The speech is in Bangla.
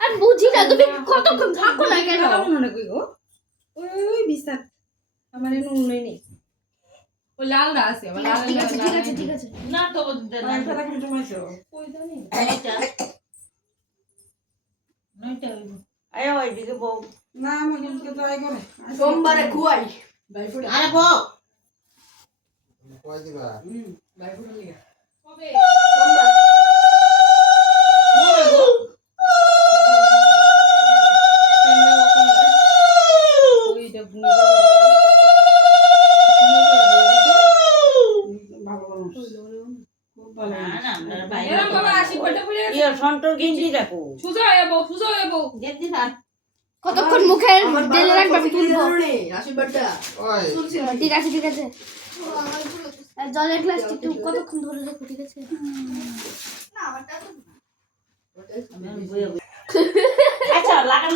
আর বুঝি না তুমি কতক্ষণ থাকো না কেন মনে কই গো ওই বিসাত আমার নুন নেই ও লালটা আছে আমার লাল ঠিক আছে ঠিক আছে ঠিক আছে না তো না সারা কিছু মাইছো কই জানি এটা নয়টা হইব আয় ওইদিকে বউ না আমি কিন্তু ট্রাই করে সোমবারে খুয়াই বাইফুড়ে আরে বউ কয় দিবা বাইফুড়ে লিয়া কবে সোমবার বউ গো কেন ওখানে ওইটা বুনি ভালো ভালো খুব ভালো না না আমরা ভাই এরকম বাবা আসি কয়টা পড়ে আছে ইয়া সন্টর গেঞ্জি রাখো সুজা হয়ে বউ গেঞ্জি থাক কতক্ষণ মুখে ঢেলে রাখবে আমি তুলবো আশীর্বাদটা ওই ঠিক আছে ঠিক আছে আর জলের গ্লাসটা একটু কতক্ষণ ধরে রাখো ঠিক আছে আচ্ছা লাগান